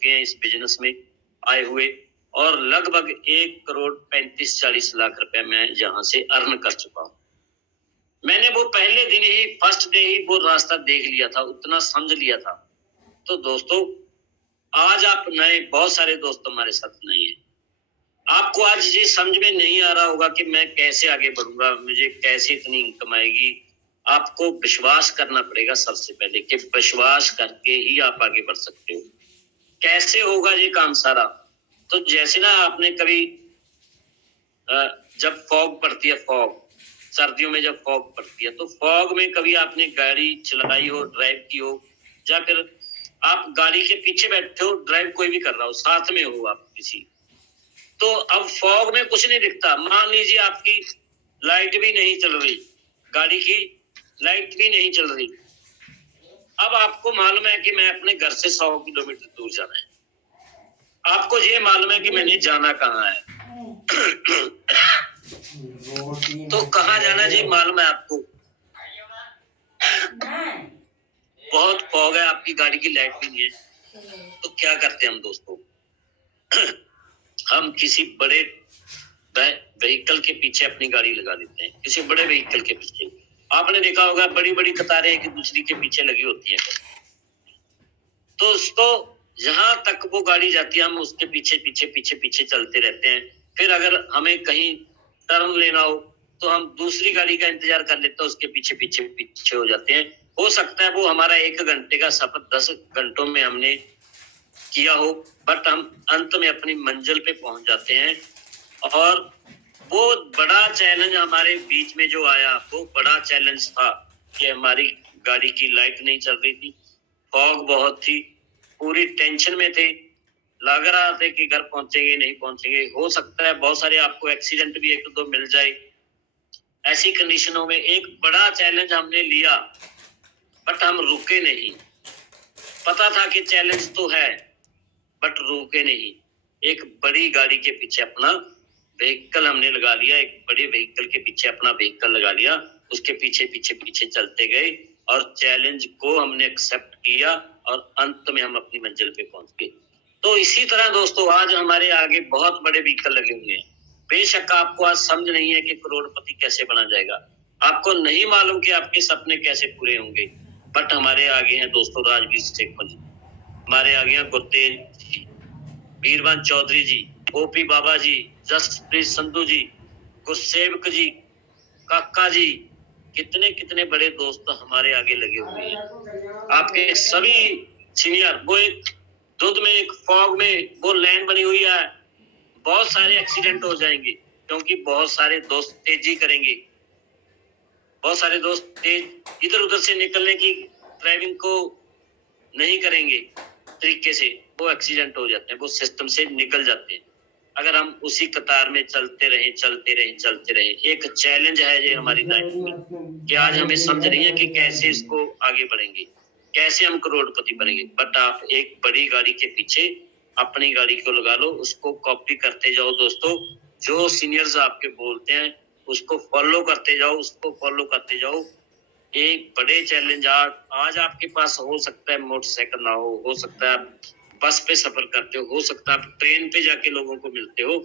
चुके हैं इस बिजनेस में आए हुए, और लगभग 1,35,40,00,000 रुपया मैं यहाँ से अर्न कर चुका हूँ। मैंने वो पहले दिन ही, फर्स्ट डे ही वो रास्ता देख लिया था, उतना समझ लिया था। तो दोस्तों, आज आप नए, बहुत सारे दोस्त हमारे साथ नए हैं। आपको आज ये समझ में नहीं आ रहा होगा कि मैं कैसे आगे बढ़ूंगा, मुझे कैसे इतनी इनकम आएगी। आपको विश्वास करना पड़ेगा सबसे पहले, कि विश्वास करके ही आप आगे बढ़ सकते हो। कैसे होगा ये काम सारा? तो जैसे ना आपने कभी जब फॉग पड़ती है, फॉग सर्दियों में जब फॉग पड़ती है, तो फॉग में कभी आपने गाड़ी चलाई हो, ड्राइव की हो, या फिर आप गाड़ी के पीछे बैठे हो, ड्राइव कोई भी कर रहा हो, साथ में हो आप किसी, तो अब फॉग में कुछ नहीं दिखता। मान लीजिए आपकी लाइट भी नहीं चल रही, गाड़ी की लाइट भी नहीं चल रही। अब आपको मालूम है कि मैं अपने घर से 100 किलोमीटर दूर जाना है, आपको ये मालूम है कि मैंने जाना कहाँ है। तो कहाँ जाना जी मालूम है आपको, बहुत फॉग है, आपकी गाड़ी की लाइट भी नहीं है, तो क्या करते हैं हम दोस्तों? हम किसी बड़े व्हीकल के पीछे अपनी गाड़ी लगा देते हैं, किसी बड़े व्हीकल के पीछे। आपने देखा होगा बड़ी बड़ी कतारें एक दूसरी के पीछे लगी होती हैं। दोस्तों, जहां तक वो गाड़ी जाती है, हम उसके पीछे पीछे पीछे पीछे चलते रहते हैं। फिर अगर हमें कहीं टर्न लेना हो, तो हम दूसरी गाड़ी का इंतजार कर लेते हैं, उसके पीछे पीछे पीछे हो जाते हैं। हो सकता है वो हमारा 1 घंटे का सफर 10 घंटों में हमने किया हो, बट हम अंत में अपनी मंजिल पे पहुंच जाते हैं। और वो बड़ा चैलेंज हमारे बीच में जो आया, वो बड़ा चैलेंज था कि हमारी गाड़ी की लाइट नहीं चल रही थी, फॉग बहुत थी, पूरी टेंशन में थे, लग रहा था कि घर पहुंचेंगे नहीं पहुंचेंगे। हो सकता है बहुत सारे आपको एक्सीडेंट भी 1-2 मिल जाए। ऐसी कंडीशनों में एक बड़ा चैलेंज हमने लिया, बट हम रुके नहीं। पता था कि चैलेंज तो है, बट रुके नहीं। एक बड़ी गाड़ी के पीछे अपना व्हीकल हमने लगा लिया, एक बड़े व्हीकल के पीछे अपना व्हीकल लगा लिया, उसके पीछे पीछे पीछे चलते गए, और चैलेंज को हमने एक्सेप्ट किया, और अंत में हम अपनी मंजिल पे पहुंच गए। तो इसी तरह दोस्तों, आज हमारे आगे बहुत बड़े व्हीकल लगे हुए हैं। बेशक आपको आज समझ नहीं है कि करोड़पति कैसे बना जाएगा, आपको नहीं मालूम कि आपके सपने कैसे पूरे होंगे, बट हमारे आगे हैं दोस्तों राजवीर शेखर जी, हमारे आगे हैं गुरतेज जी, वीरवंश चौधरी जी, ओपी बाबा जी, जसप्रीत संधू जी, गुरसेवक जी, काका जी, कितने कितने बड़े दोस्त हमारे आगे लगे हुए हैं। आपके सभी सीनियर, वो एक धुंध में, एक फॉग में वो लाइन बनी हुई है, बहुत सारे एक्सीडेंट हो जाएंगे, क्योंकि बहुत सारे दोस्त तेजी करेंगे, बहुत सारे दोस्त तेज इधर उधर से निकलने की ड्राइविंग को नहीं करेंगे तरीके से, वो एक्सीडेंट हो जाते हैं, वो सिस्टम से निकल जाते हैं। अगर हम उसी कतार में चलते रहे, एक चैलेंज है ये हमारी लाइफ में, कि आज हमें समझ नहीं है कि कैसे इसको आगे बढ़ेंगे, कैसे हम करोड़पति बनेंगे। बट आप एक बड़ी गाड़ी के पीछे अपनी गाड़ी को लगा लो, उसको कॉपी करते जाओ दोस्तों, जो सीनियर्स आपके बोलते हैं उसको फॉलो करते जाओ, उसको फॉलो करते जाओ। एक बड़े चैलेंज आज आपके पास हो सकता है मोटरसाइकिल ना हो सकता है आप बस पे सफर करते हो सकता है आप ट्रेन पे जाके लोगों को मिलते हो,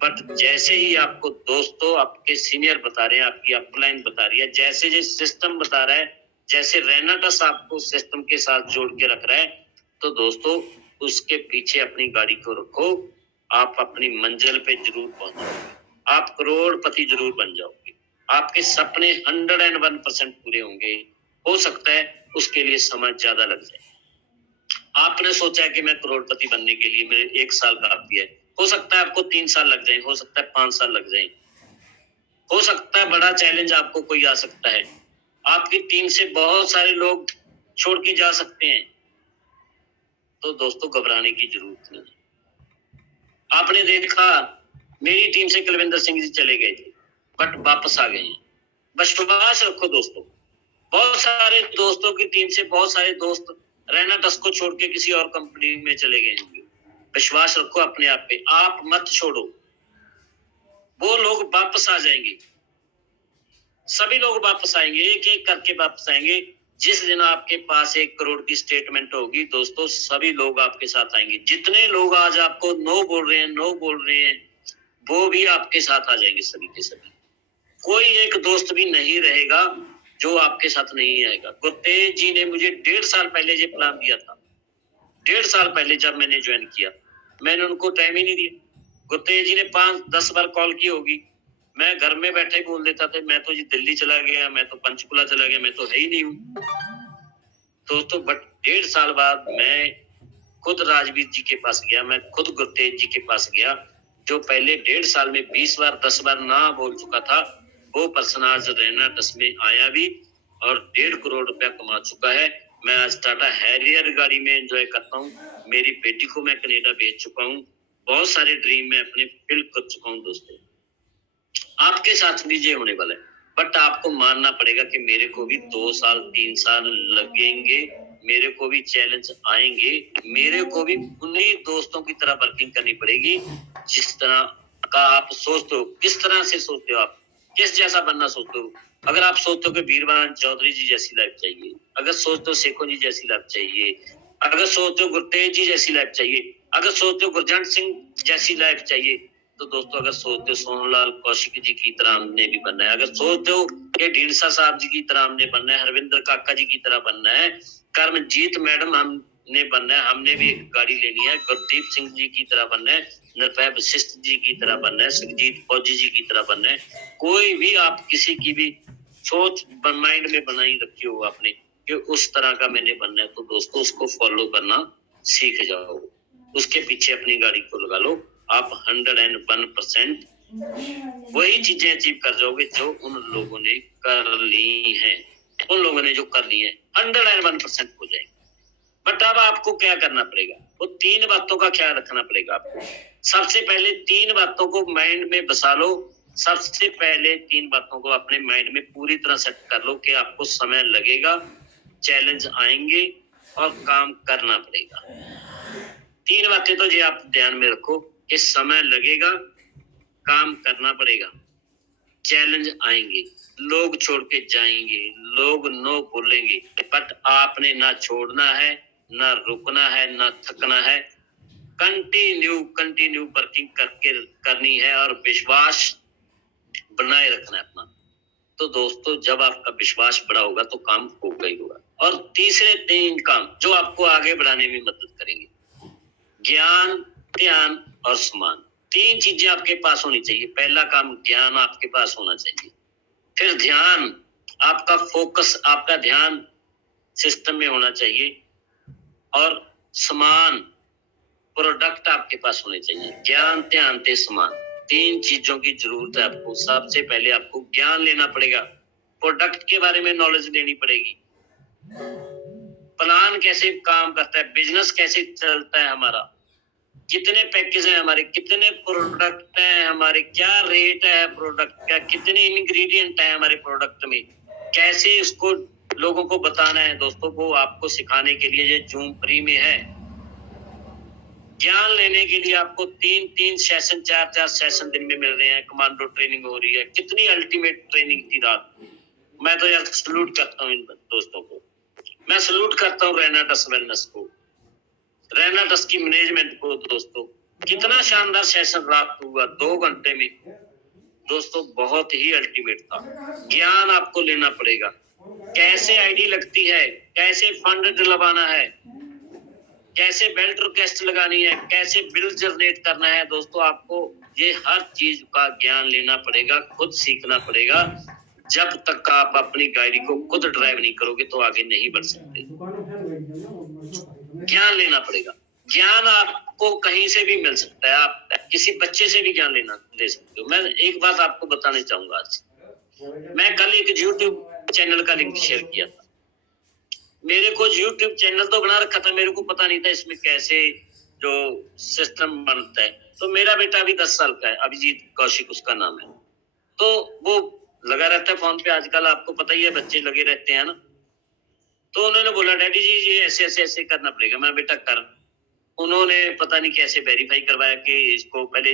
बट जैसे ही आपको दोस्तों आपके सीनियर बता रहे हैं, आपकी अपलाइन बता रही है, जैसे जैसे सिस्टम बता रहा है, जैसे रेनाटस आपको सिस्टम के साथ जोड़ के रख रहा है, तो दोस्तों उसके पीछे अपनी गाड़ी को रखो, आप अपनी मंजिल पे जरूर पहुंचोगे, आप करोड़पति जरूर बन जाओगे, आपके सपने 101% पूरे होंगे। हो सकता है उसके लिए समय ज्यादा लग जाए। आपने सोचा है कि मैं करोड़पति बनने के लिए मेरे 1 साल काफी है, हो सकता है आपको 3 साल लग जाए, हो सकता है 5 साल लग जाए, हो सकता है बड़ा चैलेंज आपको कोई आ सकता है, आपकी टीम से बहुत सारे लोग छोड़ के जा सकते हैं, तो दोस्तों घबराने की जरूरत नहीं है। आपने देखा मेरी टीम से कुलविंदर सिंह जी चले गए थे, बट वापस आ गए हैं। विश्वास रखो दोस्तों, बहुत सारे दोस्तों की टीम से बहुत सारे दोस्त रेनाटस को छोड़ के किसी और कंपनी में चले गए होंगे। विश्वास रखो अपने आप पे, आप मत छोड़ो, वो लोग वापस आ जाएंगे, सभी लोग वापस आएंगे, एक एक करके वापस आएंगे। जिस दिन आपके पास 1 करोड़ की स्टेटमेंट होगी दोस्तों, सभी लोग आपके साथ आएंगे। जितने लोग आज आपको नो बोल रहे हैं, नो बोल रहे हैं, वो भी आपके साथ आ जाएंगे, सभी के सभी। कोई एक दोस्त भी नहीं रहेगा जो आपके साथ नहीं आएगा। गुरतेज जी ने मुझे 1.5 साल पहले ये प्लान दिया था। 1.5 साल पहले जब मैंने ज्वाइन किया, मैंने उनको टाइम ही नहीं दिया। गुरतेज जी ने 5-10 बार कॉल की होगी, मैं घर में बैठे बोल देता था, मैं तो जी दिल्ली चला गया, मैं तो पंचकुला चला गया, मैं तो है ही नहीं हूँ। दोस्तों बट 1.5 साल बाद मैं खुद राजवीर जी के पास गया, मैं खुद गुरतेज जी के पास गया, जो पहले 1.5 साल में 20 बार 10 बार ना बोल चुका था, वो पर्सन आज रैना ट्रस्ट में आया भी और 1.5 करोड़ रुपया कमा चुका है। मैं आज टाटा हैरियर गाड़ी में एंजॉय करता हूँ, मेरी बेटी को मैं कनेडा भेज चुका हूँ, बहुत सारे ड्रीम में अपने फिल कर चुका हूँ। दोस्तों आपके साथ भी ये होने वाला है, बट आपको मानना पड़ेगा कि मेरे को भी 2 साल 3 साल लगेंगे, मेरे को भी चैलेंज आएंगे, मेरे को भी उन्हीं दोस्तों की तरह वर्किंग करनी पड़ेगी जिस तरह का आप सोचते हो। किस तरह से सोचते हो आप, किस जैसा बनना सोचते हो? अगर आप सोचते हो कि वीरवान चौधरी जी जैसी लाइफ चाहिए, अगर सोचते हो शेखो जी जैसी लाइफ चाहिए, अगर सोचते हो गुरतेज जी जैसी लाइफ चाहिए, अगर सोचते हो गुरजंट सिंह जैसी लाइफ चाहिए, तो दोस्तों अगर सोचते हो सोनलाल कौशिक जी की तरह हमने भी बनना है, अगर सोचते हो कि ढींडसा साहब जी की तरह हमने बनना है, हरविंदर काका जी की तरह बनना है, कर्मजीत मैडम हमने बनना है, हमने भी एक गाड़ी लेनी है, गुरदीप सिंह जी की तरह बनना है, निर्भय वशिष्ठ जी की तरह बनना है, सुखजीत फौजी जी की तरह बनना है, कोई भी आप किसी की भी सोच माइंड में बनाई रखी हो आपने कि उस तरह का मैंने बनना है, तो दोस्तों उसको फॉलो करना सीख जाओ, उसके पीछे अपनी गाड़ी को लगा लो, आप 101% वही चीजें अचीव कर जाओगे जो उन लोगों ने कर ली हैं, उन लोगों ने जो कर ली है 101% हो जाएंगे। बट अब आपको क्या करना पड़ेगा, वो 3 बातों का ख्याल रखना पड़ेगा आपको। सबसे पहले 3 बातों को माइंड में बसा लो, सबसे पहले 3 बातों को अपने माइंड में पूरी तरह सेट कर लो कि आपको समय लगेगा, चैलेंज आएंगे और काम करना पड़ेगा। 3 बातें तो ये आप ध्यान में रखो कि समय लगेगा, काम करना पड़ेगा, चैलेंज आएंगे, लोग छोड़ के जाएंगे, लोग नो बोलेंगे, बट आपने ना छोड़ना है, ना रुकना है, ना थकना है, कंटिन्यू वर्किंग करनी है और विश्वास बनाए रखना है अपना। तो दोस्तों जब आपका विश्वास बड़ा होगा तो काम होगा ही होगा। और तीसरे 3 काम जो आपको आगे बढ़ाने में मदद करेंगे, ज्ञान, ध्यान और सम्मान। 3 चीजें आपके पास होनी चाहिए। पहला काम ज्ञान आपके पास होना चाहिए, फिर ध्यान, आपका फोकस, आपका ध्यान सिस्टम में होना चाहिए, और सम्मान, प्रोडक्ट आपके पास होने चाहिए। ज्ञान, ध्यान ते सम्मान, 3 चीजों की जरूरत है आपको। सबसे पहले आपको ज्ञान लेना पड़ेगा, प्रोडक्ट के बारे में नॉलेज लेनी पड़ेगी, प्लान कैसे काम करता है, बिजनेस कैसे चलता है हमारा, कितने पैकेज है हमारे, कितने प्रोडक्ट हैं हमारे, क्या रेट है प्रोडक्ट का, कितने इंग्रेडिएंट है हमारे प्रोडक्ट में, कैसे इसको लोगों को बताना है। दोस्तों को आपको सिखाने के लिए ये जूम फ्री में है। ज्ञान लेने के लिए आपको 3 सेशन, 4 सेशन दिन में मिल रहे हैं, कमांडो ट्रेनिंग हो रही है, कितनी अल्टीमेट ट्रेनिंग थी रात। मैं तो यार सलूट करता हूँ इन दोस्तों को, मैं सलूट करता हूँ रैना ट्रस्ट वेलनेस को, रैना ट्रस्ट की मैनेजमेंट को। दोस्तों कितना शानदार सेशन रात हुआ 2 घंटे में, दोस्तों बहुत ही अल्टीमेट था। ज्ञान आपको लेना पड़ेगा, कैसे आईडी लगती है, कैसे फंड दिलवाना है, कैसे बेल्ट रिक्वेस्ट लगानी है, कैसे बिल जनरेट करना है। दोस्तों आपको ये हर चीज का ज्ञान लेना पड़ेगा, खुद सीखना पड़ेगा। जब तक आप अपनी गाड़ी को खुद ड्राइव नहीं करोगे तो आगे नहीं बढ़ सकते। ज्ञान लेना पड़ेगा, ज्ञान आपको कहीं से भी मिल सकता है, आप किसी बच्चे से भी ज्ञान ले सकते हो। मैं एक बात आपको बताना चाहूंगा, आज मैं कल एक YouTube चैनल का लिंक शेयर किया था। मेरे को YouTube चैनल तो बना रखा था, मेरे को पता नहीं था इसमें कैसे जो सिस्टम बनता है। तो मेरा बेटा अभी 10 साल का है, अभिजीत कौशिक उसका नाम है, तो वो लगा रहता है फोन पे। आजकल आपको पता ही है बच्चे लगे रहते हैं ना। तो उन्होंने बोला डैडी जी ये ऐसे करना पड़ेगा। मैं बेटा कर। उन्होंने पता नहीं कैसे वेरीफाई करवाया कि इसको पहले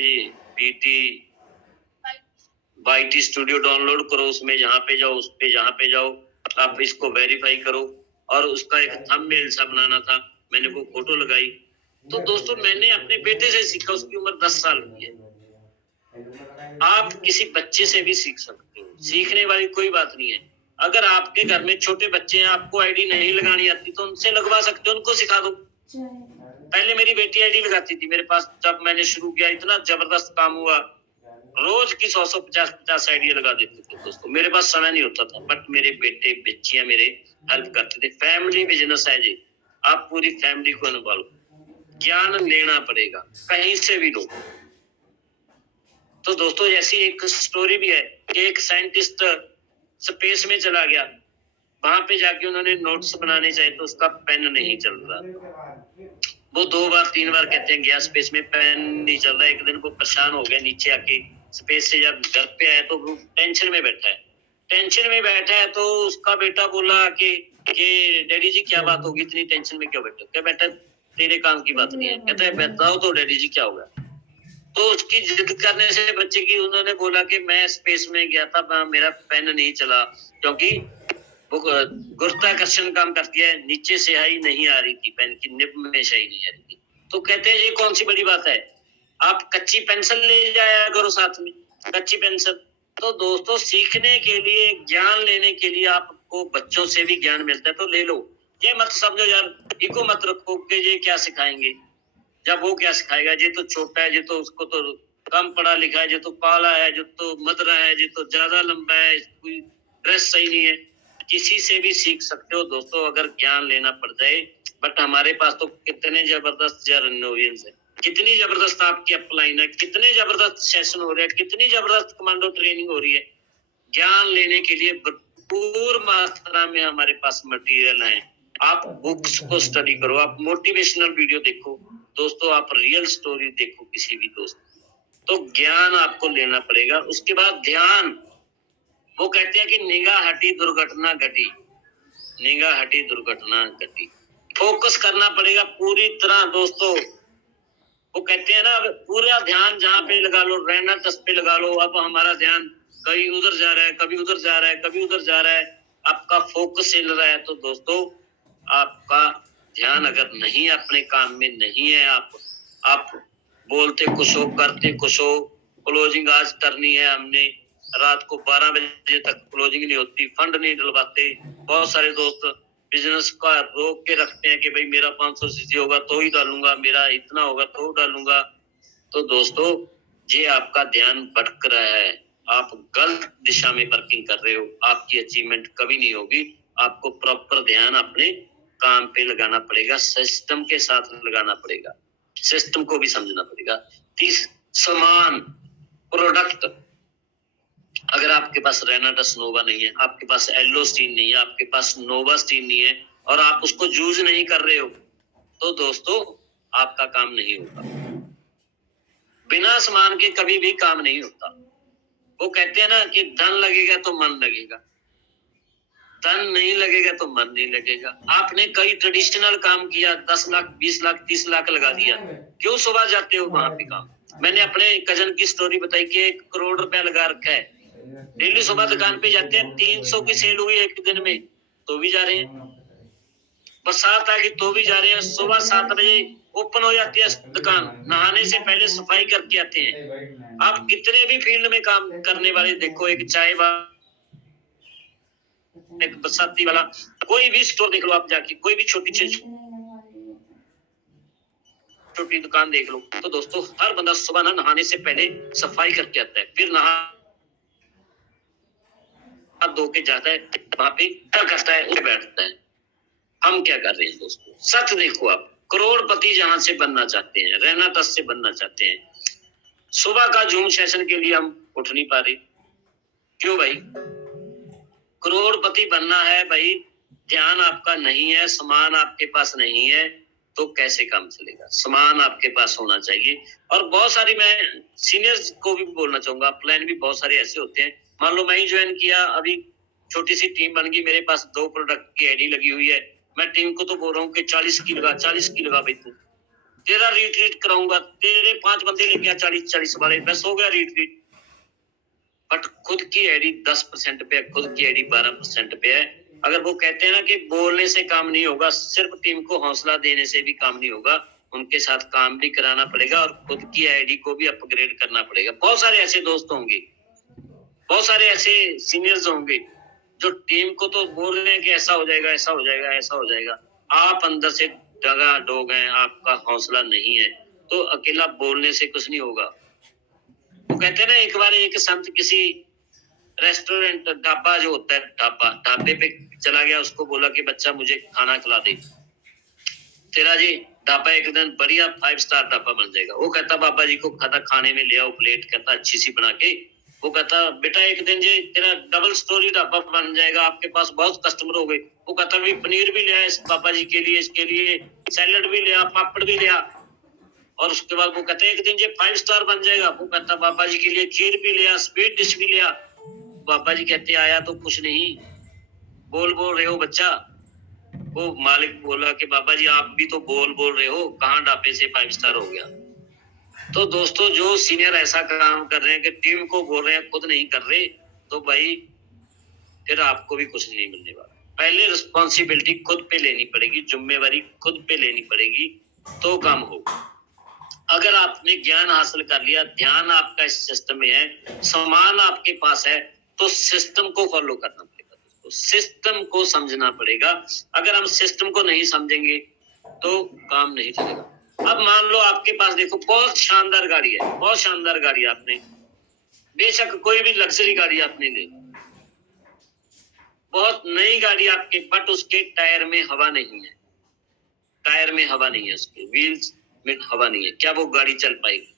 BT स्टूडियो डाउनलोड करो, उसमें यहाँ पे जाओ, उस पे जहाँ पे जाओ, आप इसको वेरीफाई करो। और उसका एक थंबनेल सा बनाना था, मैंने वो फोटो लगाई। तो दोस्तों मैंने अपने बेटे से सीखा, उसकी उम्र 10 साल की है। आप किसी बच्चे से भी सीख सकते हो, सीखने वाली कोई बात नहीं है। अगर आपके घर में छोटे बच्चे हैं, आपको आईडी नहीं लगानी आती तो उनसे लगवा सकते हो, उनको सिखा दो। पहले मेरी बेटी आईडी लगाती थी मेरे पास, जब मैंने शुरू किया इतना जबरदस्त काम हुआ, रोज की 100 50 आइडिया लगा देते थे दोस्तों। मेरे पास समय नहीं होता था, बट मेरे बेटे बच्चियां मेरे हेल्प करते थे। फैमिली बिजनेस है जी, आप पूरी फैमिली को निभालो। ज्ञान लेना पड़ेगा, कहीं से भी लो। तो दोस्तों ऐसी एक स्टोरी भी है कि एक साइंटिस्ट स्पेस में चला गया, वहां पे जाके उन्होंने नोट्स बनाने चाहिए तो उसका पेन नहीं चल रहा। वो 2 बार 3 बार कहते हैं गया स्पेस में, पेन नहीं चल रहा। एक दिन वो परेशान हो गया, नीचे आके स्पेस से जब घर पे आया तो वो टेंशन में बैठा है। टेंशन में बैठा है तो उसका बेटा बोला कि डैडी जी क्या बात होगी, इतनी टेंशन में क्यों बैठे हो? क्या बेटा तेरे काम की बात नहीं है। कहता है बताओ तो डैडी जी क्या होगा। तो उसकी जिद करने से बच्चे की, उन्होंने बोला कि मैं स्पेस में गया था, मेरा पेन नहीं चला क्योंकि वो गुरुत्वाकर्षण काम करती है, नीचे स्याही नहीं आ रही थी, पेन की निब में स्याही नहीं आ रही थी। तो कहते हैं ये कौन सी बड़ी बात है, आप कच्ची पेंसिल ले जाया करो साथ में, कच्ची पेंसिल। तो दोस्तों सीखने के लिए, ज्ञान लेने के लिए आपको बच्चों से भी ज्ञान मिलता है तो ले लो। ये मत समझो यार, इको मत रखो कि ये क्या सिखाएंगे, जब वो क्या सिखाएगा। ये तो छोटा है, ये तो उसको तो कम पढ़ा लिखा है, ये तो काला है, जो तो मदरा है, ये तो ज्यादा लंबा है, कोई ड्रेस सही नहीं है। किसी से भी सीख सकते हो दोस्तों अगर ज्ञान लेना पड़ जाए। बट हमारे पास तो कितने जबरदस्त रेनोवेशंस है, कितनी जबरदस्त आपकी अपलाइन है, कितने जबरदस्त सेशन हो रहे हैं, कितनी जबरदस्त कमांडो ट्रेनिंग हो रही है। ज्ञान लेने के लिए भरपूर मात्रा में हमारे पास मटेरियल है। आप बुक्स को स्टडी करो, आप मोटिवेशनल वीडियो देखो दोस्तों, आप रियल स्टोरी देखो किसी भी दोस्त। तो ज्ञान आपको लेना पड़ेगा। उसके बाद ध्यान, वो कहते हैं कि निगाह हटी दुर्घटना घटी, निगाह हटी दुर्घटना घटी। फोकस करना पड़ेगा पूरी तरह दोस्तों। वो कहते हैं ना, पूरा ध्यान जहाँ पे लगा लो, रहना तस पे लगा लो। अब हमारा ध्यान कभी उधर जा रहा है, कभी उधर जा रहा है, कभी उधर जा रहा है, आपका फोकस हिल रहा है। तो दोस्तों आपका ध्यान अगर नहीं अपने काम में नहीं है, आप बोलते कुछ हो, करते कुछ हो। क्लोजिंग आज करनी है हमने, रात को 12 बजे तक क्लोजिंग नहीं होती, फंड नहीं डलवाते। बहुत सारे दोस्त बिजनेस का रोक के रखते हैं कि भाई मेरा 500 सीसी होगा तो ही डालूंगा, मेरा इतना होगा तो डालूंगा। तो दोस्तों ये आपका ध्यान भटक रहा है, आप गलत दिशा में वर्किंग कर रहे हो, आपकी अचीवमेंट कभी नहीं होगी। आपको प्रॉपर ध्यान अपने काम पे लगाना पड़ेगा, सिस्टम के साथ लगाना पड़ेगा, सिस्टम को भी समझना पड़ेगा। सामान, प्रोडक्ट, अगर आपके पास रेनाटस नोवा नहीं है, आपके पास एल्लोस्टीन नहीं है, आपके पास नोवास्टीन नहीं है और आप उसको यूज नहीं कर रहे हो, तो दोस्तों आपका काम नहीं होगा। बिना सामान के कभी भी काम नहीं होता। वो कहते हैं ना कि धन लगेगा तो मन लगेगा, धन नहीं लगेगा तो मन नहीं लगेगा। आपने कई ट्रेडिशनल काम किया, 10 लाख 20 लाख 30 लाख लगा दिया, क्यों सुबह जाते हो वहां पे काम? मैंने अपने कजन की स्टोरी बताई कि 1 करोड़ रुपया लगा रखा है, डेली सुबह दुकान पे जाते हैं, 300 की सेल हुई एक दिन में तो भी जा रहे हैं, बरसात आ गई तो भी जा रहे हैं। सुबह 7 बजे ओपन हो जाती है दुकान, नहाने से पहले सफाई करके आते हैं। आप कितने भी फील्ड में काम करने वाले देखो, एक चाय वाला, एक बरसाती वाला, कोई भी स्टोर देख लो आप जाके, कोई भी छोटी छोटी दुकान देख लो, तो दोस्तों हर बंदा सुबह ना नहाने से पहले सफाई करके आता है, फिर नहा धो के जाता है, वहां पे क्या करता है, उठ बैठता है। हम क्या कर रहे हैं दोस्तों? सच देखो, आप करोड़पति जहां से बनना चाहते हैं, रहना तस से बनना चाहते हैं, सुबह का जूम सेशन के लिए हम उठ नहीं पा रहे, क्यों भाई? करोड़पति बनना है भाई, ध्यान आपका नहीं है, सामान आपके पास नहीं है, तो कैसे काम चलेगा? सामान आपके पास होना चाहिए। और बहुत सारी, मैं सीनियर्स को भी बोलना चाहूंगा, प्लान भी बहुत सारे ऐसे होते हैं। मान लो मैं ही ज्वाइन किया, अभी छोटी सी टीम बन गई, मेरे पास 2 प्रोडक्ट की आईडी लगी हुई है, मैं टीम को तो बोल रहा हूँ कि 40 की लगा भाई, तू तेरा रिट्रीट कराऊंगा, तेरे 5 बंदे लेके आ 40 वाले, बस हो गया रिट्रीट। बट खुद की आईडी 10% पे है, खुद की आईडी 12% पे है, अगर वो कहते हैं ना कि बोलने से काम नहीं होगा, सिर्फ टीम को हौसला देने से भी काम नहीं होगा, उनके साथ काम भी कराना पड़ेगा और खुद की आईडी को भी अपग्रेड करना पड़ेगा। बहुत सारे ऐसे दोस्त होंगे, बहुत सारे ऐसे सीनियर्स होंगे जो टीम को तो बोल रहे हैं कि ऐसा हो जाएगा, ऐसा हो जाएगा, ऐसा हो जाएगा। आप अंदर से डगा डोग हैं, आपका हौसला नहीं है, तो अकेला बोलने से कुछ नहीं होगा। वो कहते हैं ना, एक बार एक संत किसी रेस्टोरेंट, ढाबा जो होता है, ढाबे पे चला गया, उसको बोला कि बच्चा मुझे खाना खिला दे, तेरा जी ढाबा एक दिन बढ़िया 5 स्टार ढाबा बन जाएगा। वो कहता बाबा जी को खाता खाने में ले आओ प्लेट, कहता अच्छी सी बना के। वो कहता बेटा एक दिन जी तेरा डबल स्टोरी ढाबा बन जाएगा, आपके पास बहुत कस्टमर हो गए। वो कहता भी पनीर भी ले आ बाबा जी के लिए, इसके लिए सैलड भी ले आ, पापड़ भी ले आ। और उसके बाद वो कहते एक दिन जी 5 स्टार बन जाएगा। वो कहता बाबा जी के लिए खीर भी ले आ, स्वीट डिश भी ले आ। बाबा जी कहते आया तो कुछ नहीं, बोल रहे हो बच्चा। वो मालिक बोला कि बाबा जी आप भी तो बोल रहे हो, कहाँ ढाबे से 5 स्टार हो गया। तो दोस्तों जो सीनियर ऐसा काम कर रहे हैं कि टीम को बोल रहे हैं, खुद नहीं कर रहे, तो भाई फिर आपको भी कुछ नहीं मिलने वाला। पहले रिस्पॉन्सिबिलिटी खुद पे लेनी पड़ेगी, जिम्मेवारी खुद पे लेनी पड़ेगी, तो काम होगा। अगर आपने ज्ञान हासिल कर लिया, ध्यान आपका इस सिस्टम में है, सामान आपके पास है, तो सिस्टम को फॉलो करना पड़ेगा, तो सिस्टम को समझना पड़ेगा। अगर हम सिस्टम को नहीं समझेंगे तो काम नहीं चलेगा। अब मान लो आपके पास देखो बहुत शानदार गाड़ी है, बहुत शानदार गाड़ी आपने, बेशक कोई भी लग्जरी गाड़ी आपने ले, बहुत नई गाड़ी आपके, बट उसके टायर में हवा नहीं है, टायर में हवा नहीं है, उसके व्हील्स में हवा नहीं है, क्या वो गाड़ी चल पाएगी?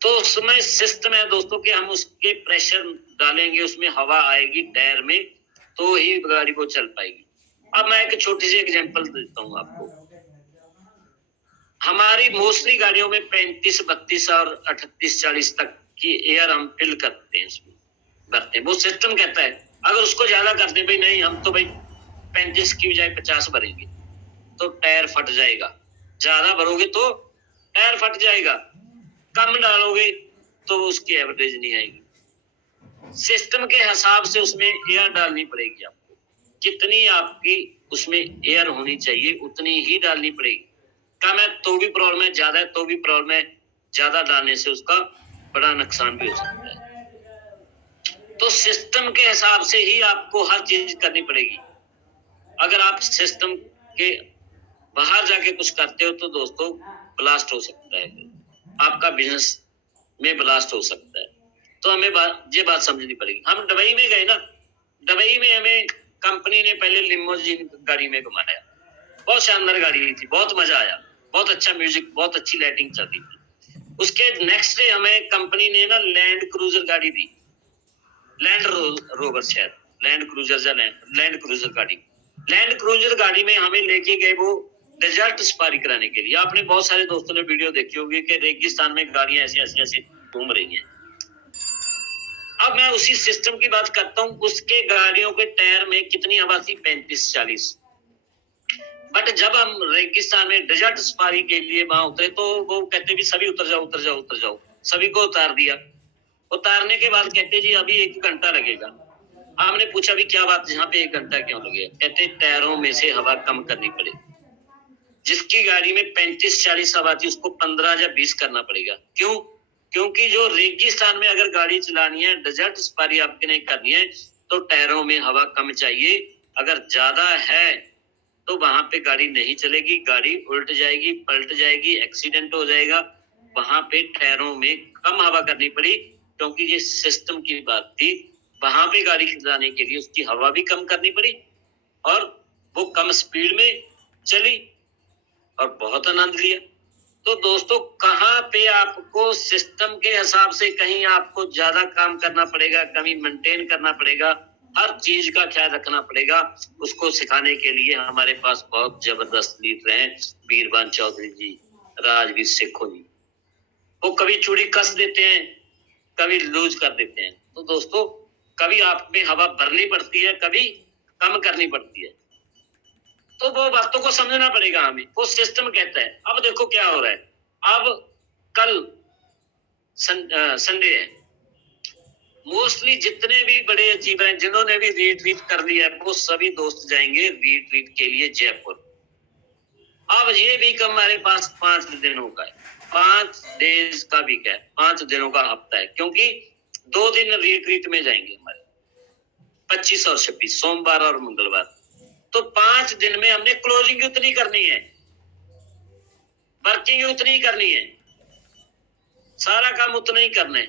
तो उसमें सिस्टम है दोस्तों कि हम उसके प्रेशर डालेंगे, उसमें हवा आएगी टायर में, तो ही गाड़ी को चल पाएगी। अब मैं एक छोटी सी एग्जांपल देता हूँ आपको। हमारी मोस्टली गाड़ियों में 35, 32 और 38, 40 तक की एयर हम फिल करते हैं, उसमें भरते हैं। वो सिस्टम कहता है अगर उसको ज्यादा करते भाई नहीं, हम तो भाई 35 की बजाय 50 भरेंगे, तो टायर फट जाएगा। ज्यादा भरोगे तो टायर फट जाएगा, कम डालोगे तो उसकी एवरेज नहीं आएगी। सिस्टम के हिसाब से उसमें एयर डालनी पड़ेगी आपको, कितनी आपकी उसमें एयर होनी चाहिए उतनी ही डालनी पड़ेगी। कम है तो भी प्रॉब्लम है, ज्यादा है तो भी प्रॉब्लम है, ज्यादा डालने से उसका बड़ा नुकसान भी हो सकता है। तो सिस्टम के हिसाब से ही आपको हर चीज करनी पड़ेगी। अगर आप सिस्टम के बाहर जाके कुछ करते हो तो दोस्तों ब्लास्ट हो सकता है, आपका बिजनेस में ब्लास्ट हो सकता है। तो हमें ये बात समझनी पड़ेगी। हम दुबई में गए ना, दुबई में हमें कंपनी ने पहले लिमोजिन गाड़ी में घुमाया, बहुत शानदार गाड़ी थी, बहुत मजा आया, बहुत अच्छा म्यूजिक, बहुत अच्छी लाइटिंग चल रही थी। उसके नेक्स्ट डे हमें कंपनी ने ना लैंड क्रूजर गाड़ी दी, लैंड रोवर, शायद लैंड क्रूजर या लैंड क्रूजर गाड़ी। लैंड क्रूजर गाड़ी में हमें लेके गए वो डेजर्ट सफारी कराने के लिए। आपने बहुत सारे दोस्तों ने वीडियो देखी होगी कि रेगिस्तान में गाड़ियां ऐसी ऐसी ऐसी घूम रही हैं। अब मैं उसी सिस्टम की बात करता हूँ। उसके गाड़ियों के टायर में कितनी हवा थी? 35, 40। बट जब हम रेगिस्तान में डेजर्ट सफारी के लिए वहां उतरे तो वो कहते भी सभी उतर जाओ उतर जाओ उतर जाओ। सभी को उतार दिया। उतारने के बाद कहते जी अभी 1 घंटा लगेगा। हमने पूछा भी क्या बात, यहाँ पे 1 घंटा क्यों लगेगा? कहते टायरों में से हवा कम करनी पड़ेगी। जिसकी गाड़ी में 35-40 हवा थी उसको 15 या 20 करना पड़ेगा। क्यों? क्योंकि जो रेगिस्तान में अगर गाड़ी चलानी है, डेजर्ट सफारी आपने करनी है, तो टायरों में हवा कम चाहिए। अगर ज्यादा है तो वहां पे गाड़ी नहीं चलेगी, गाड़ी उल्ट जाएगी, पलट जाएगी, एक्सीडेंट हो जाएगा। वहां पे टायरों में कम हवा करनी पड़ी, क्योंकि ये सिस्टम की बात थी। वहां पे गाड़ी चलाने के लिए उसकी हवा भी कम करनी पड़ी और वो कम स्पीड में चली और बहुत आनंद लिया। तो दोस्तों कहाँ पे आपको सिस्टम के हिसाब से कहीं आपको ज्यादा काम करना पड़ेगा, कहीं मेंटेन करना पड़ेगा, हर चीज का ख्याल रखना पड़ेगा। उसको सिखाने के लिए हमारे पास बहुत जबरदस्त लीडर हैं, वीरबान चौधरी जी, राजवीर सेखो जी। वो कभी चूड़ी कस देते हैं, कभी लूज कर देते हैं। तो दोस्तों कभी आप में हवा भरनी पड़ती है, कभी कम करनी पड़ती है। तो वो बातों को समझना पड़ेगा हमें। वो सिस्टम कहता है। अब देखो क्या हो रहा है। अब कल संडे है, मोस्टली जितने भी बड़े अचीवर हैं, जिन्होंने भी रीट्रीट कर लिया है, वो सभी दोस्त जाएंगे रीट्रीट के लिए जयपुर। अब ये वीक हमारे पास 5 दिनों का है, 5 डेज का वीक है, 5 दिनों का हफ्ता है, क्योंकि 2 दिन रीट्रीट में जाएंगे हमारे 25 और 26, सोमवार और मंगलवार। तो 5 दिन में हमने क्लोजिंग उतनी करनी है, वर्किंग उतनी करनी है, सारा काम उतना ही करना है।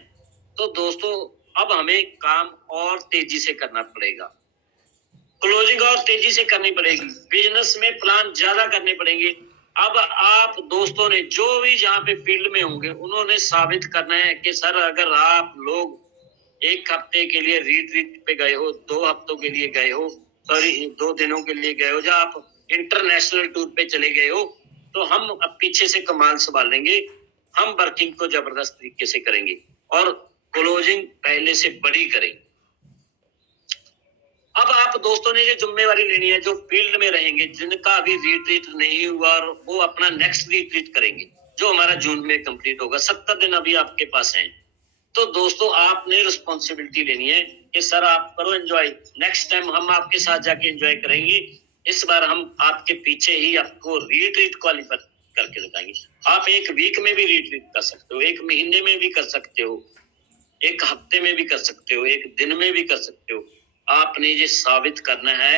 तो दोस्तों अब हमें काम और तेजी से करना पड़ेगा, क्लोजिंग और तेजी से करनी पड़ेगी, बिजनेस में प्लान ज्यादा करने पड़ेंगे। अब आप दोस्तों ने जो भी जहाँ पे फील्ड में होंगे, उन्होंने साबित करना है कि सर अगर आप लोग 1 हफ्ते के लिए रीट्रीट पे गए हो, 2 हफ्तों के लिए गए हो, सॉरी 2 दिनों के लिए गए हो, या आप इंटरनेशनल टूर पे चले गए हो, तो हम अब पीछे से कमान संभाल लेंगे, हम वर्किंग को जबरदस्त तरीके से करेंगे और क्लोजिंग पहले से बड़ी करेंगे। अब आप दोस्तों ने ये जिम्मेवारी लेनी है, जो फील्ड में रहेंगे, जिनका अभी रीट्रीट नहीं हुआ, और वो अपना नेक्स्ट रीट्रीट करेंगे, जो हमारा जून में कंप्लीट होगा। 70 दिन अभी आपके पास हैं। तो दोस्तों आपने रिस्पॉन्सिबिलिटी लेनी है कि सर आप करो एंजॉय, नेक्स्ट टाइम हम आपके साथ जाके एंजॉय करेंगे, इस बार हम आपके पीछे ही आपको रीट्रीट क्वालिफाई करके दिखाएंगे। आप 1 वीक में भी रीट्रीट कर सकते हो, 1 महीने में भी कर सकते हो, 1 हफ्ते में भी कर सकते हो, 1 दिन में भी कर सकते हो। आपने ये साबित करना है,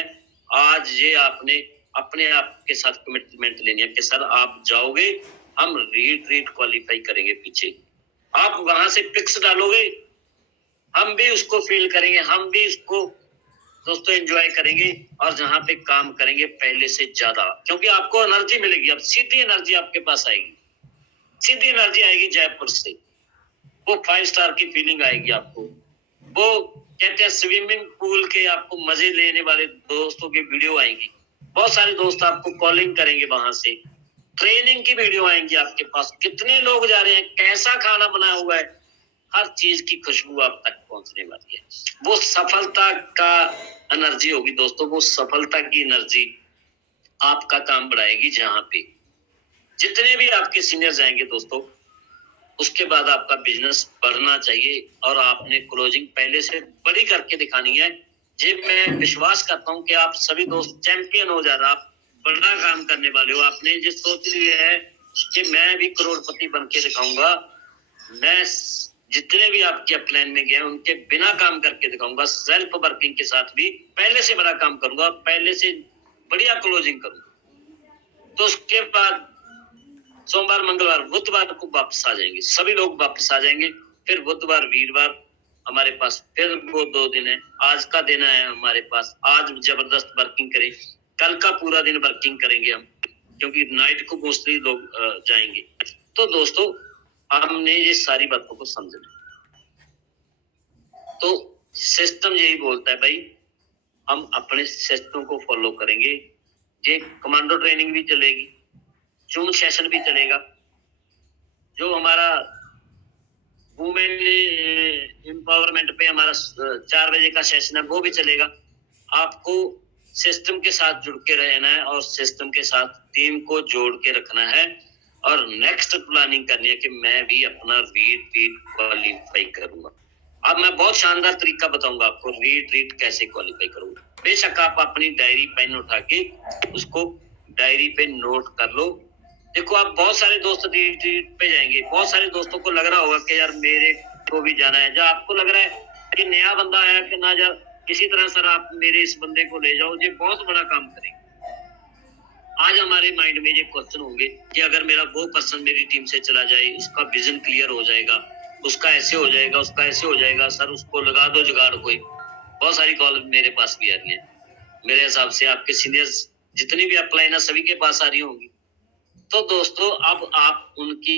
आज ये आपने अपने आप के साथ कमिटमेंट लेनी है कि सर आप जाओगे, हम रीट्रीट क्वालिफाई करेंगे पीछे। आप वहां से पिक्स डालोगे, हम भी उसको फील करेंगे, हम भी उसको दोस्तों एंजॉय करेंगे, और जहां पे काम करेंगे पहले से ज्यादा, क्योंकि आपको एनर्जी मिलेगी, अब सीधी एनर्जी आपके पास आएगी, सीधी एनर्जी आएगी जयपुर से, वो 5 स्टार की फीलिंग आएगी आपको। वो कहते हैं स्विमिंग पूल के आपको मजे लेने वाले दोस्तों की वीडियो आएंगी, बहुत सारे दोस्त आपको कॉलिंग करेंगे, वहां से ट्रेनिंग की वीडियो आएंगी आपके पास, कितने लोग जा रहे हैं, कैसा खाना बना हुआ है, हर चीज की खुशबू आप तक पहुंचने वाली है। वो सफलता का एनर्जी होगी दोस्तों, वो सफलता की एनर्जी आपका काम बढ़ाएगी। जहां पे जितने भी आपके सीनियर जाएंगे दोस्तों, उसके बाद आपका बिजनेस बढ़ना चाहिए, और आपने क्लोजिंग पहले से बड़ी करके दिखानी है। जी मैं विश्वास करता हूं कि आप सभी दोस्त चैंपियन हो जा रहे, आप बड़ा काम करने वाले हो। आपने ये सोच लिया है कि मैं भी करोड़पति बन के दिखाऊंगा, मैं जितने भी आपके प्लान में गए उनके बिना काम करके दिखाऊंगा, सेल्फ वर्किंग के साथ भी पहले से बड़ा काम करूंगा, पहले से बढ़िया क्लोजिंग करूंगा। तो उसके बाद सोमवार मंगलवार बुधवार को वापस आ जाएंगे, सभी लोग वापस आ जाएंगे। फिर बुधवार वीरवार हमारे पास फिर वो 2 दिन है, आज का दिन है हमारे पास, आज जबरदस्त वर्किंग करें, कल का पूरा दिन वर्किंग करेंगे हम, क्योंकि नाइट को मोस्टली लोग जाएंगे। तो दोस्तों हमने ये सारी बातों को समझना, तो सिस्टम यही बोलता है भाई, हम अपने सिस्टम को फॉलो करेंगे। ये कमांडो ट्रेनिंग भी चलेगी, जूम सेशन भी चलेगा, जो हमारा वुमेन एम्पावरमेंट पे हमारा 4 बजे का सेशन है, वो भी चलेगा। आपको सिस्टम के साथ जुड़ के रहना है, और सिस्टम के साथ टीम को जोड़ के रखना है, और नेक्स्ट प्लानिंग करनी है कि मैं भी अपना रीट्रीट क्वालिफाई करूंगा। अब मैं बहुत शानदार तरीका बताऊंगा आपको, रीट्रीट कैसे क्वालिफाई करूंगा। बेशक आप अपनी डायरी पेन उठा के उसको डायरी पे नोट कर लो। देखो आप बहुत सारे दोस्त रीट्रीट पे जाएंगे, बहुत सारे दोस्तों को लग रहा होगा कि यार मेरे को भी जाना है, जब आपको लग रहा है कि नया बंदा आया कि ना, जा किसी तरह सर आप मेरे इस बंदे को ले जाओ, ये बहुत बड़ा काम करेंगे। आज हमारे माइंड में ये क्वेश्चन होंगे कि अगर मेरा वो पर्सन मेरी टीम से चला जाए, उसका विजन क्लियर हो जाएगा, उसका ऐसे हो जाएगा, उसका ऐसे हो जाएगा, सर उसको लगा दो जुगाड़ कोई। बहुत सारी कॉल मेरे पास भी आ रही है, मेरे हिसाब से आपके सीनियर्स जितनी भी अप्लाई ना सभी के पास आ रही होंगी। तो दोस्तों अब आप उनकी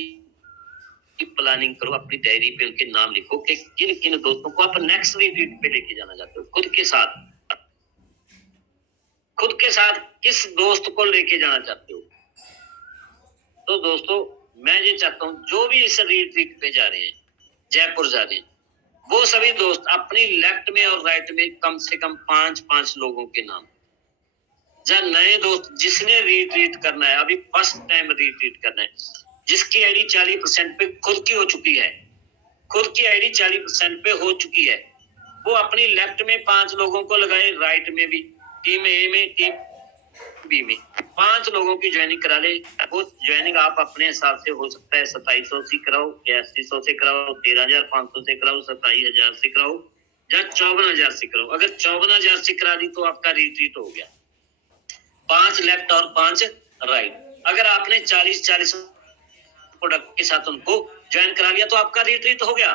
प्लानिंग करो, अपनी डायरी पे उनके नाम लिखो कि किन किन दोस्तों को आप नेक्स्ट रीट्रीट पे लेके जाना चाहते हो। खुद के साथ किस दोस्त को लेके जाना चाहते हो। तो दोस्तों मैं ये चाहता हूँ जो भी इस रीट्रीट पे जा रहे हैं, जयपुर जा रहे हैं, वो सभी दोस्त अपनी लेफ्ट में और राइट में कम से कम 5-5 लोगों के नाम, जब नए दोस्त जिसने रीट्रीट करना है, अभी फर्स्ट टाइम रीट्रीट करना है, जिसकी आईडी 40% पे खुद की हो चुकी है, खुद की आईडी 40% पे हो चुकी है, वो अपनी लेफ्ट में 5 लोगों को लगाए, राइट में भी, टीम ए में, टीम बी में 5 लोगों की ज्वाइनिंग करा ले। वो ज्वाइनिंग आप अपने हिसाब से हो सकता है 2700 से कराओ, 8100 से कराओ, 13,500 से कराओ, 27,000 से कराओ या 54,000 से कराओ। अगर 54,000 से करा दी तो आपका रिट्रीट हो गया, 5 लेफ्ट और 5 राइट। अगर आपने 40 प्रोडक्ट के साथ उनको ज्वाइन करा लिया तो आपका रिट्रीट हो गया।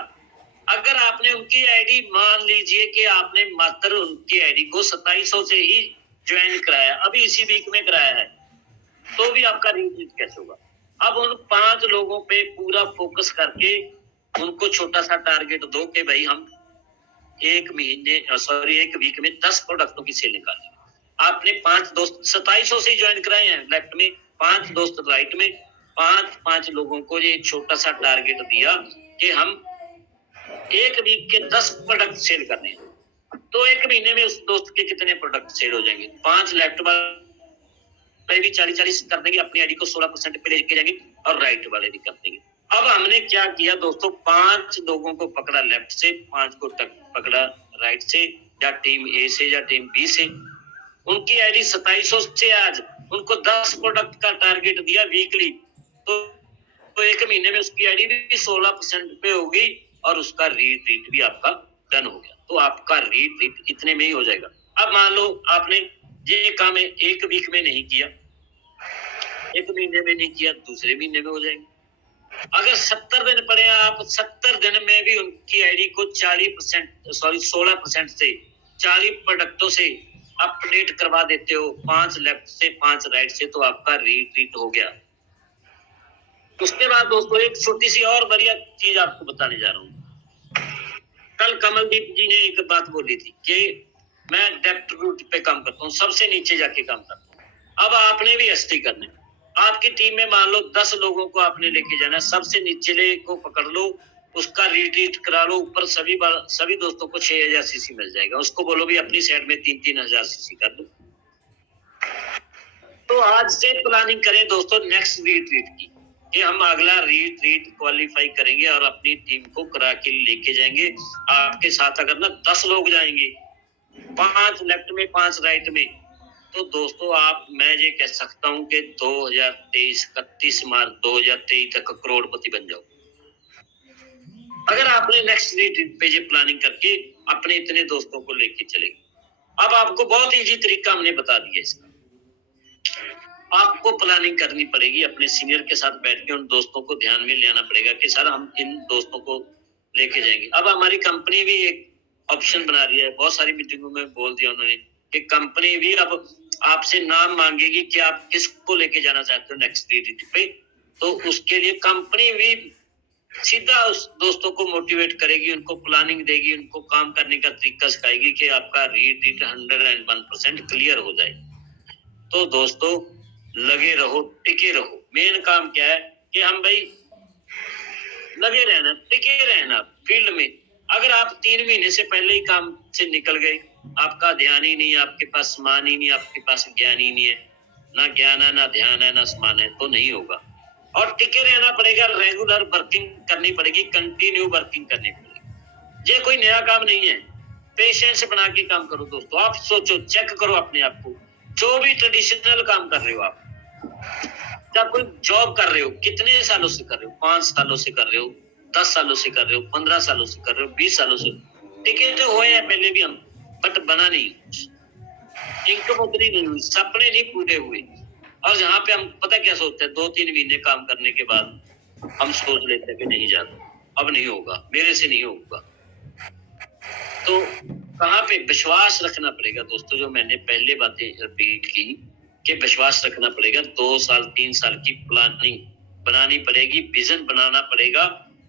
अगर आपने उनकी आईडी, मान लीजिए कि आपने मात्र उनकी आईडी को 2700 से ही ज्वाइन कराया, अभी इसी वीक में कराया है, तो भी आपका रिट्रीट कैसे होगा? अब उन 5 लोगों पे पूरा फोकस करके उनको छोटा सा टारगेट दो कि भाई हम एक वीक में 10 प्रोडक्टों की सेल निकालेंगे। आपने 5 दोस्त 2700 से ज्वाइन कराए हैं लेफ्ट में, 5 दोस्त राइट में, 5 लोगों को ये छोटा सा टारगेट दिया कि हम एक वीक के 10 प्रोडक्ट सेल करने हैं। तो एक महीने में उस दोस्त के कितने प्रोडक्ट सेल हो जाएंगे? 5 लेफ्ट वाले भी 40-40 कर देंगे, अपनी आईडी को 16% पे लेके जाएंगे और राइट वाले भी कर देंगे। अब हमने क्या किया दोस्तों, 5 लोगों को पकड़ा लेफ्ट से, 5 को पकड़ा राइट से, या टीम ए से या टीम बी से। उनकी आईडी 2700 से आज उनको 10 प्रोडक्ट का टारगेट दिया वीकली, तो एक महीने में उसकी आईडी भी 16% पे होगी और उसका रीट्रीट भी आपका डन हो गया। तो आपका रीट्रीट इतने में ही हो जाएगा। अब मान लो आपने ये काम एक वीक में नहीं किया, एक महीने में नहीं किया, दूसरे महीने में हो जाएंगे। अगर 70 दिन पड़े, आप 70 दिन में भी उनकी आईडी को 16% से 40 प्रोडक्टों से अपडेट करवा देते हो, 5 लेफ्ट से 5 राइट से, तो आपका रिट्रीट हो गया। उसके बाद दोस्तों एक छोटी सी और बढ़िया चीज आपको बताने जा रहा हूँ। कल कमलदीप जी ने एक बात बोली थी कि मैं डेप्थ रूट पे काम करता हूँ, सबसे नीचे जाके काम करता हूँ। अब आपने भी एसटी करना है। आपकी टीम में मान लो 10 लोगों को आपने लेके जाना है, सबसे नीचे को पकड़ लो, उसका रिट्रीट करा लो, ऊपर सभी दोस्तों को 6,000 सीसी मिल जाएगा। उसको बोलो भी अपनी साइड में 3,000 सीसी कर दो। तो आज से प्लानिंग करें दोस्तों नेक्स्ट रिट्रीट की, कि हम अगला रिट्रीट क्वालिफाई करेंगे और अपनी टीम को करा के लेके जाएंगे। आपके साथ अगर ना 10 लोग जाएंगे, 5 लेफ्ट में 5 राइट में, तो दोस्तों मैं ये कह सकता हूँ कि 2023 31 मार्च 2023 तक करोड़पति बन जाओ, अगर आपने नेक्स्ट रिट्रीट पे ये प्लानिंग करके अपने इतने दोस्तों को लेके चलेंगे। अब आपको बहुत इजी तरीका हमने बता दिया इसका। आपको प्लानिंग करनी पड़ेगी, अपने सीनियर के साथ बैठ के उन दोस्तों को ध्यान में लेना पड़ेगा कि सर हम इन दोस्तों को लेके जाएंगे। अब हमारी कंपनी भी एक ऑप्शन बना रही है, बहुत सारी मीटिंगों में बोल दिया उन्होंने कि कंपनी भी अब आपसे नाम मांगेगी कि आप किसको लेके जाना चाहते हो नेक्स्ट रिट्रीट पे। तो उसके लिए कंपनी भी सीधा उस दोस्तों को मोटिवेट करेगी, उनको प्लानिंग देगी, उनको काम करने का तरीका सिखाएगी कि आपका रिट्रीट 101% क्लियर हो जाए। तो दोस्तों लगे रहो, टिके रहो। मेन काम क्या है कि हम भाई लगे रहना, टिके रहना फील्ड में। अगर आप 3 महीने से पहले ही काम से निकल गए, आपका ध्यान ही नहीं, आपके पास समान ही नहीं, आपके पास ज्ञान ही नहीं है, ना ज्ञान है, ना ध्यान है, ना समान है, तो नहीं होगा। और टिके रहना पड़ेगा, रेगुलर वर्किंग करनी पड़ेगी, कंटिन्यू वर्किंग करनी पड़ेगी। ये कोई नया काम नहीं है, पेशेंस बना के काम करो दोस्तों। आप सोचो, चेक करो अपने आप को, जो भी ट्रेडिशनल काम कर रहे हो आप, जब कोई जॉब कर रहे हो, कितने सालों से कर रहे हो? 5 सालों से कर रहे हो, 10 सालों से कर रहे हो, 15 सालों से कर रहे हो, 20 सालों से। टिके तो हुए हैं पहले भी हम, बट बना नहीं, इनकम उतनी नहीं हुई, सपने नहीं पूरे हुए। और यहाँ पे हम पता क्या सोचते हैं, 2-3 महीने काम करने के बाद हम सोच लेते हैं कि नहीं जाता, अब नहीं होगा, मेरे से नहीं होगा। तो कहाँ पे विश्वास रखना पड़ेगा दोस्तों, जो मैंने पहले बातें रिपीट की कि विश्वास रखना पड़ेगा। 2 साल 3 साल की प्लानिंग बनानी पड़ेगी, विजन बनाना पड़ेगा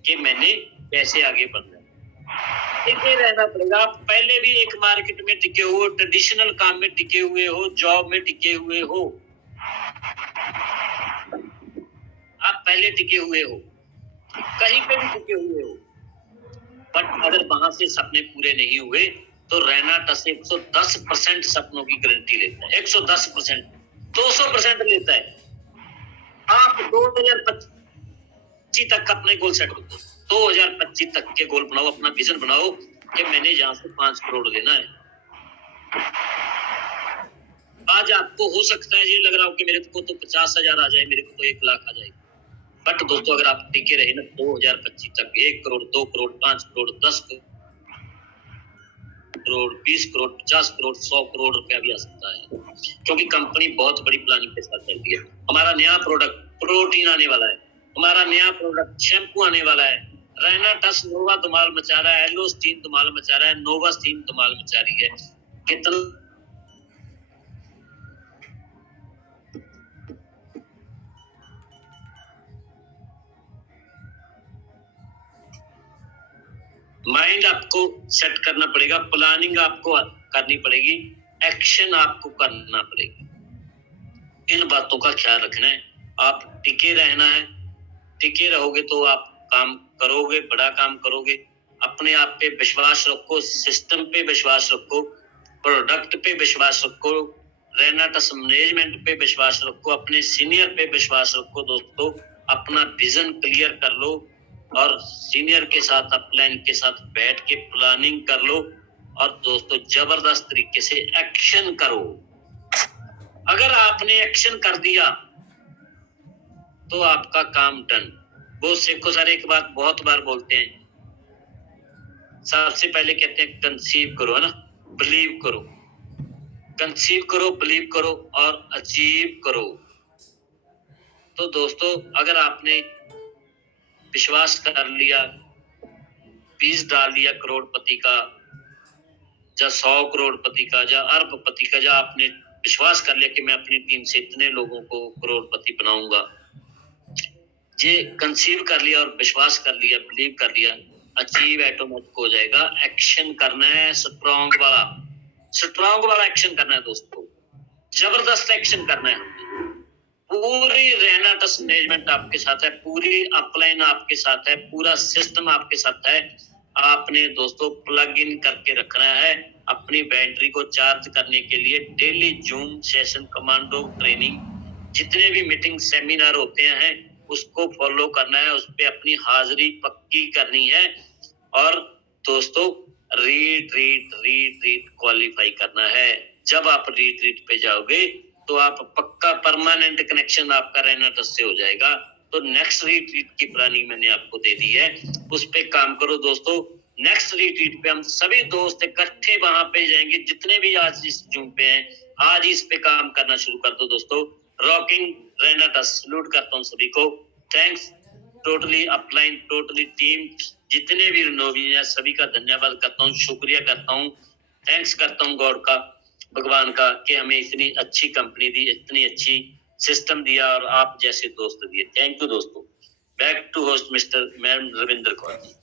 कि मैंने कैसे आगे बढ़ना है। टिके रहना पड़ेगा। आप पहले भी एक मार्केट में टिके हो, ट्रेडिशनल काम में टिके हुए हो, जॉब में टिके हुए हो, आप पहले टिके हुए हो, कहीं पे भी टिके हुए हो, बट अगर वहां से सपने पूरे नहीं हुए तो रेनाटस 110% सपनों की गारंटी लेता है, 110%, 200% लेता है। आप 2025 तक अपने गोल सेट करो, 2025 तक के गोल बनाओ, अपना विजन बनाओ कि मैंने यहाँ से 5 करोड़ देना है। आज आपको हो सकता है ये लग रहा हो कि मेरे को तो 50,000 आ जाए, मेरे को तो 1 लाख आ जाए। बट दोस्तों अगर आप टिके रहे ना 2025 तक 1 करोड़, 2 करोड़, 5 करोड़, 10 करोड़, 20 करोड़, 50 करोड़, 100 करोड़ रुपया भी आ सकता है, क्योंकि कंपनी बहुत बड़ी प्लानिंग के साथ चलती है। हमारा नया प्रोडक्ट प्रोटीन आने वाला है, हमारा नया प्रोडक्ट शैम्पू आने वाला है। रैना टस नोवा धमाल मचा रहा है, एलोस्टीन धमाल मचा रहा है, नोवास्टीन धमाल मचा रही है। कितना माइंड आपको सेट करना पड़ेगा, प्लानिंग आपको करनी पड़ेगी, एक्शन आपको करना पड़ेगा। इन बातों का ख्याल रखना है। आप टिके रहना है, टिके रहोगे तो आप काम करोगे, बड़ा काम करोगे। अपने आप पे विश्वास रखो, सिस्टम पे विश्वास रखो, प्रोडक्ट पे विश्वास रखो, रेनाटस मैनेजमेंट पे विश्वास रखो, अपने सीनियर पे विश्वास रखो। दोस्तों अपना विजन क्लियर कर लो और सीनियर के साथ, अपलाइन के साथ बैठ के प्लानिंग कर लो और दोस्तों जबरदस्त तरीके से एक्शन करो। अगर आपने एक्शन कर दिया तो आपका काम डन। वो सेखो सर एक बात बहुत बार बोलते हैं, सबसे पहले कहते हैं कंसीव करो, है ना, बिलीव करो। कंसीव करो, बिलीव करो और अचीव करो। तो दोस्तों अगर आपने विश्वास कर लिया, बीज डाल दिया करोड़पति का या 100 करोड़पति का या अरबपति का, या आपने विश्वास कर लिया कि मैं अपनी टीम से इतने लोगों को करोड़पति बनाऊंगा, ये कंसीव कर लिया और विश्वास कर लिया, बिलीव कर लिया, अचीव ऑटोमेटिक हो जाएगा। एक्शन करना है, स्ट्रॉन्ग वाला एक्शन करना है दोस्तों, जबरदस्त एक्शन करना है। पूरी रेनाटस मैनेजमेंट आपके साथ है, पूरी अपलाइन आपके साथ है, पूरा सिस्टम आपके साथ है। आपने दोस्तों प्लग इन करके रखना है अपनी बैटरी को चार्ज करने के लिए। Daily zoom session, commando training, जितने भी मीटिंग सेमिनार होते हैं उसको फॉलो करना है, उस पे अपनी हाजिरी पक्की करनी है और दोस्तों रीट्रीट क्वालिफाई करना है। जब आप रीट्रीट पे जाओगे तो आप पक्का परमानेंट कनेक्शन आपका रेनाटस से हो जाएगा। तो नेक्स्ट रिट्रीट की प्लानिंग मैंने आपको दे दी है, उस पे काम करो दोस्तों। नेक्स्ट रिट्रीट पे हम सभी दोस्त इकट्ठे वहां पे जाएंगे, जितने भी आज इस जूम पे हैं, आज इस पे काम करना शुरू कर दो दोस्तों। रॉकिंग रेनाटस, सलूट करता हूँ सभी को। Thanks totally upline, totally team, जितने भी नोवी हैं सभी का धन्यवाद करता हूँ, शुक्रिया करता हूँ, थैंक्स करता हूँ गॉड का, भगवान का, कि हमें इतनी अच्छी कंपनी दी, इतनी अच्छी सिस्टम दिया और आप जैसे दोस्त दिए। थैंक यू दोस्तों। Back to host mister ma'am Ravindra Kaur ji.